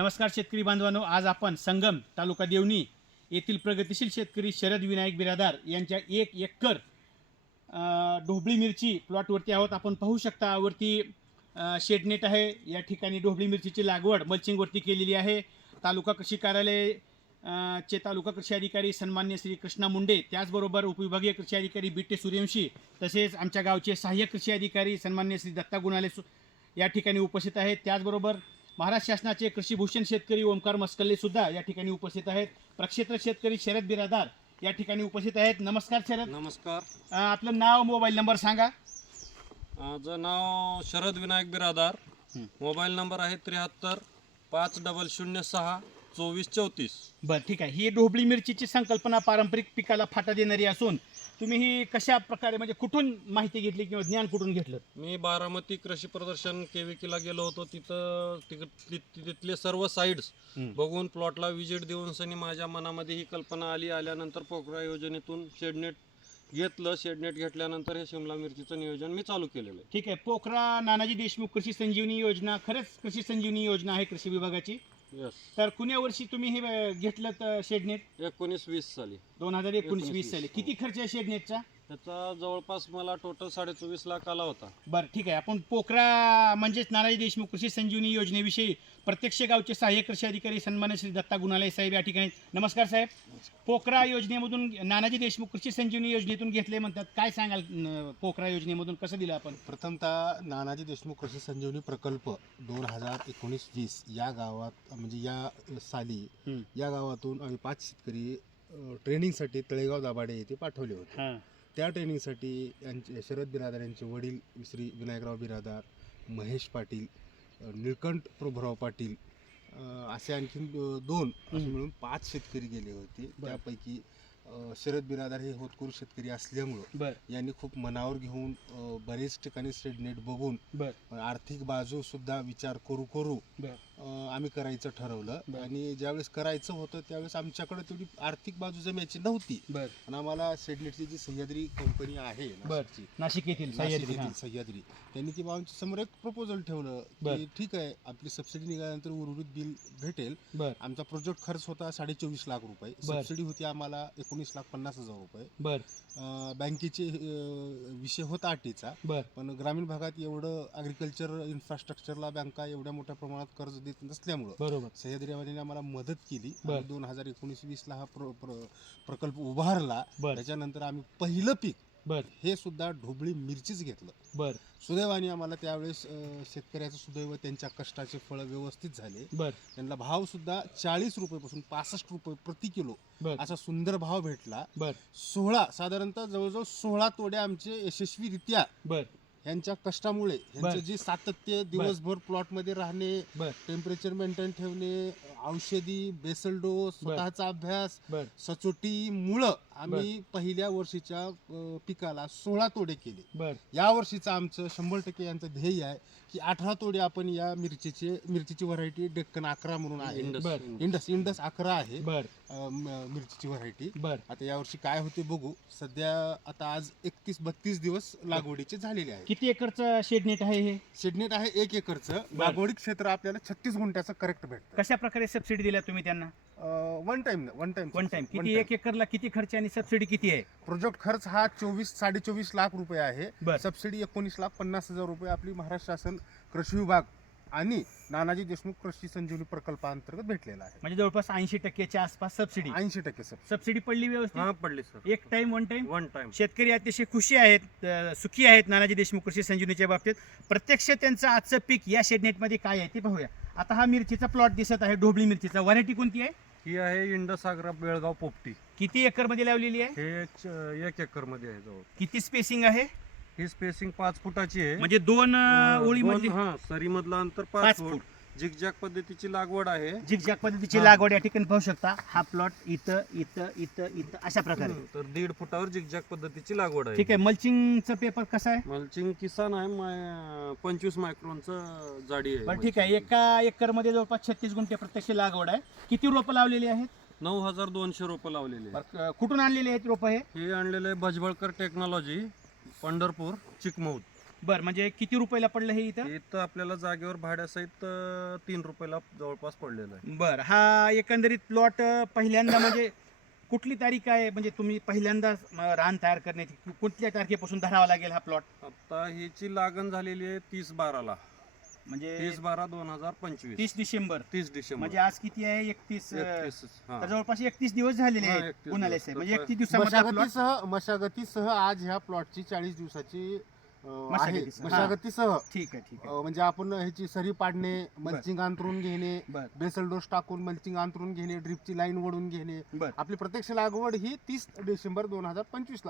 नमस्कार शेतकरी बांधवांनो, आज आपण संगम तालुका देवणी येथील प्रगतिशील शेतकरी शरद विनायक बिरादार यांच्या 1 एकर ढोबळी मिरची प्लॉटवरती आहोत. आपण पाहू शकता वरती शेडनेट आहे. या ठिकाणी ढोबळी मिरचीची लागवड मल्चिंगवरती केलेली आहे. तालुका कृषी कार्यालय चे तालुका कृषी अधिकारी सन्मान्य श्री कृष्णा मुंडे, त्याचबरोबर उपविभागीय कृषी अधिकारी बीटे सूर्यवंशी, तसेच आमच्या गावचे सहाय्यक कृषी अधिकारी सन्मान्य श्री दत्ता गुणाले या ठिकाणी उपस्थित आहेत. त्याचबरोबर महाराष्ट्र शासनाचे कृषीभूषण शेतकरी ओमकार मस्कल्ले सुद्धा या ठिकाणी उपस्थित आहेत. प्रक्षेत्र शेतकरी शरद बिरादार या ठिकाणी उपस्थित आहेत. नमस्कार शरद. नमस्कार. आपलं नाव, मोबाईल नंबर सांगा. माझं नाव शरद विनायक बिरादार. मोबाईल नंबर आहे 73 5006 2434. बरं, ठीक आहे. ही ढोबळी मिरचीची संकल्पना पारंपरिक पिकाला फाटा देणारी असून तुम्ही ही कशा प्रकारे, म्हणजे कुठून माहिती घेतली किंवा ज्ञान कुठून घेतलं? मी बारामती कृषी प्रदर्शन केविकीला गेलो होतो. तिथले सर्व साईड्स बघून प्लॉटला विजिट देऊन सनी माझ्या मनामध्ये ही कल्पना आली. आल्यानंतर पोखरा योजनेतून शेडनेट घेतलं. शेडनेट घेतल्यानंतर हे शिमला मिरचीचं नियोजन मी चालू केलेलं आहे. ठीक आहे. पोखरा नानाजी देशमुख कृषी संजीवनी योजना खरंच कृषी संजीवनी योजना आहे कृषी विभागाची. यस. तर कुण्या वर्षी तुम्ही हे घेतलं तर शेडनेट? 19-20 साली. 2019-20 साली. किती खर्च आहे शेडनेटचा? त्याचा जवळपास मला टोटल 24.5 लाख आला होता. बरं, ठीक आहे. आपण पोखरा म्हणजेच नानाजी देशमुख कृषी संजीवनी योजनेविषयी प्रत्यक्ष गावचे सहाय्यक कृषी अधिकारी सन्मान्य श्री दत्ता गुणाले साहेब या ठिकाणी. नमस्कार साहेब. पोखरा योजनेमधून नानाजी देशमुख कृषी संजीवनी योजनेतून घेतले म्हणतात, काय सांगाल? पोखरा योजनेमधून कसं दिलं आपण? प्रथमतः नानाजी देशमुख कृषी संजीवनी प्रकल्प 2019-20 या गावात, म्हणजे या साली या गावातून आम्ही 5 शेतकरी ट्रेनिंगसाठी तळेगाव दाभाडे येथे पाठवले होते. त्या ट्रेनिंगसाठी यांचे शरद बिरादार यांचे वडील श्री विनायकराव बिरादार, महेश पाटील, निळकंठ प्रभुराव पाटील असे आणखी 2 असे मिळून 5 शेतकरी गेले होते. त्यापैकी शरद बिरादार हे होतकरू शेतकरी असल्यामुळं यांनी खूप मनावर घेऊन बरेच ठिकाणी शेडनेट बघून आर्थिक बाजू सुद्धा विचार करू आम्ही करायचं ठरवलं. आणि ज्यावेळेस करायचं होतं त्यावेळेस आमच्याकडे तेवढी आर्थिक बाजू जमायची नव्हती. आणि आम्हाला शेडनेटची जी सह्याद्री कंपनी आहे नाशिक येथील सह्याद्री, त्यांनी ती आमच्या समोर एक प्रपोजल ठेवलं की ठीक आहे, आपली सबसिडी निघाल्यानंतर उर्वरित बिल भेटेल. आमचा प्रोजेक्ट खर्च होता 24.5 लाख रुपये. सबसिडी होती आम्हाला 19,50,000 रुपये. बँकेचे विषय होता अटीचा. पण ग्रामीण भागात एवढं ॲग्रिकल्चर इन्फ्रास्ट्रक्चरला बँका एवढ्या मोठ्या प्रमाणात कर्ज देत नसल्यामुळं सह्याद्रीवाल्यांनी आम्हाला मदत केली. 2019-20 ला हा प्रकल्प उभारला. त्याच्यानंतर आम्ही पहिलं पीक हे सुद्धा ढोबळी मिरचीच घेतलं. सुदैवाने आम्हाला त्यावेळेस शेतकऱ्याचं सुदैव, त्यांच्या कष्टाचे फळ व्यवस्थित झाले. त्यांना भाव सुद्धा 40 रुपयापासून 65 रुपये प्रति किलो असा सुंदर भाव भेटला. 16 साधारणतः जवळजवळ 16 तोडे आमचे यशस्वीरित्या यांच्या कष्टामुळे, यांचं जे सातत्य, दिवसभर प्लॉटमध्ये राहणे, टेम्परेचर मेंटेन ठेवणे, औषधी, बेसल डोस, स्वतःचा अभ्यास, सचोटी मुळे आम्ही पहिल्या वर्षीच्या पिकाला 16 तोडे केले. या वर्षीचं आमचं 100% यांचं ध्येय आहे की 18 तोडे आपण या मिरचीची व्हरायटी डेक्कन 11 म्हणून आहे. इंडस 11 आहे मिरचीची व्हरायटी. आता यावर्षी काय होते बघू. सध्या आता आज 31-32 दिवस लागवडीचे झालेले आहे. किती एकरचं शेडनेट आहे हे? शेडनेट आहे 1 एकरचं. लागवडी क्षेत्र आपल्याला 36 गुंठ्याचं करेक्ट भेटतं. कशा प्रकारे सबसिडी दिल्या तुम्ही त्यांना? One time. किती 1 एकरला किती खर्च आणि सबसिडी किती आहे? प्रोजेक्ट खर्च हा 24-24.5 लाख रुपये आहे. सबसिडी 19,50,000 रुपये आपली महाराष्ट्र शासन कृषी विभाग आणि नानाजी देशमुख कृषी संजीवनी प्रकल्पाअंतर्गत भेटलेला आहे. म्हणजे जवळपास 80% आसपास सबसिडी. 80% सबसिडी पडली व्यवस्थित? पडली सर. एक टाइम वन टाइम. शेतकरी अतिशय खुशी आहेत, सुखी आहेत नानाजी देशमुख कृषी संजीवनीच्या बाबतीत. प्रत्यक्ष त्यांचं आजचं पीक या शेडनेटमध्ये काय आहे ते पाहूया. आता हा मिरचीचा प्लॉट दिसत आहे, ढोबळी मिरचीचा. व्हरायटी कोणती आहे? ही आहे इंडस 11 बेळगाव पोपटी. किती एकर मध्ये लावलेली आहे? हे 1 एकर मध्ये आहे जवळ. किती स्पेसिंग आहे? ही स्पेसिंग 5 फुटाची आहे. म्हणजे 2 ओळीमध्ये सरी मधलं अंतर 5 फूट. झिगझॅग पद्धतीची लागवड आहे. झिगझॅग पद्धतीची लागवड या ठिकाणी पाहू शकता. हा प्लॉट इथं इथं इथं इथं अशा प्रकारे. तर 1.5 फुटावर झिगझॅग पद्धतीची लागवड आहे. ठीक आहे. मल्चिंगचा पेपर कसा आहे? मल्चिंग किसान आहे. 25 मायक्रोनचं जाडी आहे. ठीक आहे. एका एकर मध्ये जवळपास 36 गुंठे प्रत्यक्ष लागवड आहे. किती रोपं लावलेली आहेत? 9,200 रोपं लावलेली आहे. कुठून आणलेले आहेत रोपं? हे आणलेले आहे भजबळकर टेक्नॉलॉजी, पंढरपूर, चिकमौत. बरं, म्हणजे किती रुपयाला पडलं हे इथं? इथं आपल्याला जागेवर भाड्यासहित 3 रुपयाला जवळपास पडलेलं आहे. बरं, हा एकंदरीत प्लॉट पहिल्यांदा म्हणजे कुठली तारीख आहे, म्हणजे तुम्ही पहिल्यांदा रान तयार करण्याची कुठल्या तारखेपासून धरावा लागेल हा प्लॉट? आता ह्याची लागण झालेली आहे 30/12ला, म्हणजे 30/12/2025. 30 डिसेंबर. 30 डिसेंबर म्हणजे आज किती आहे? 31. 31. हा. तर जवळपास 31 दिवस झालेले हा, आहेत 31 उन्हाळ्याचे, दिवस. म्हणजे 31 दिवसामध्ये हा plot- मशागतीसह आज ह्या प्लॉटची 40 दिवसाची आहे. मशागतीसह. मशागतीसह ठीक आहे, ठीक आहे. म्हणजे आपण ह्याची सरी पाडणे, मल्चिंग अंतरून घेणे, बर बेसल डोस टाकून मल्चिंग अंतरून घेणे, ड्रिपची लाईन ओढून घेणे. बर आपली प्रत्यक्ष लागवड ही 30 डिसेंबर 2024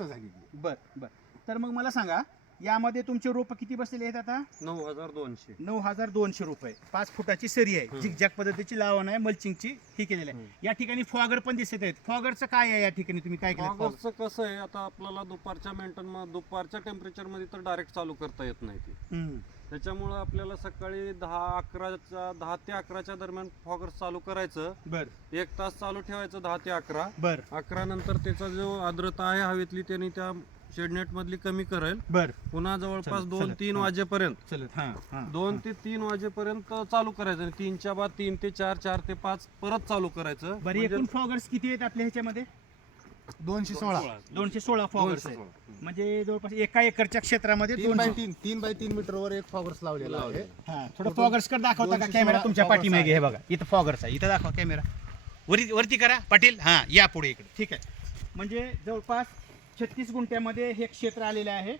ला झाली. बर बर. तर मग मला सांगा, यामध्ये तुमचे रोप किती बसलेले आहेत आता? 9,200. 9,200 रुपये. 5 फुटाची सरी आहे, झिगझॅग पद्धतीची लावण आहे, मल्चिंगची ही केलेली आहे. या ठिकाणी फॉगर पण दिसत आहेत. फॉगरचं काय आहे या ठिकाणी, तुम्ही काय केलं? फॉगरचं कसं आहे, आता आपल्याला दुपारच्या टेम्परेचर मध्ये तर डायरेक्ट चालू करता येत नाही ती. त्याच्यामुळं आपल्याला सकाळी 10 ते 11च्या दरम्यान फॉगर चालू करायचं. बर 1 तास चालू ठेवायचं 10 ते 11. बर 11 नंतर त्याचा जो आर्द्रता आहे हवेतली त्यांनी त्या शेडनेट मधली कमी करेल. बर. पुन्हा जवळपास चला, 2-3 हा. वाजेपर्यंत चलत. हां हां 2 ते 3 वाजेपर्यंत चालू करायचं आणि 3च्या बाद 3 ते 4, 4 ते 5 परत चालू करायचं. बरं, म्हणजे एकूण फॉगर्स किती आहेत आपल्या ह्याच्यामध्ये? 216. 216 फॉगर्स आहेत. म्हणजे जवळपास एका एकरच्या क्षेत्रामध्ये 3 बाय 3 मीटरवर एक फॉगर्स लावलेला आहे. हा, थोडं फॉगर्स कर दाखवता का 216 कॅमेरा तुमच्या foggers पाठीमागे? हे बघा, इथं फॉगर्स आहे, इथं दाखवा कॅमेरा. वरती करा पाटील. हा, या पुढे इकडे. ठीक आहे. म्हणजे जवळपास 36 गुंठ्यामध्ये हे क्षेत्र आलेलं आहे.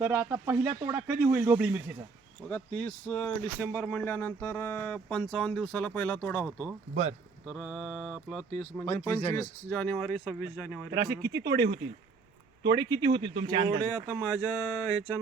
तर आता पहिला तोडा कधी होईल ढोबळी मिरचीचा? बघा 30 डिसेंबर म्हणल्यानंतर 55 दिवसाला पहिला तोडा होतो. बर. तर आपला 30 म्हणजे 25 25 जानेवारी 26 तर असे जानेवारी किती तोडे होतील? तोडे किती होतील तुमच्या तोडे अंदाजे? आता माझ्या ह्याच्यानंतर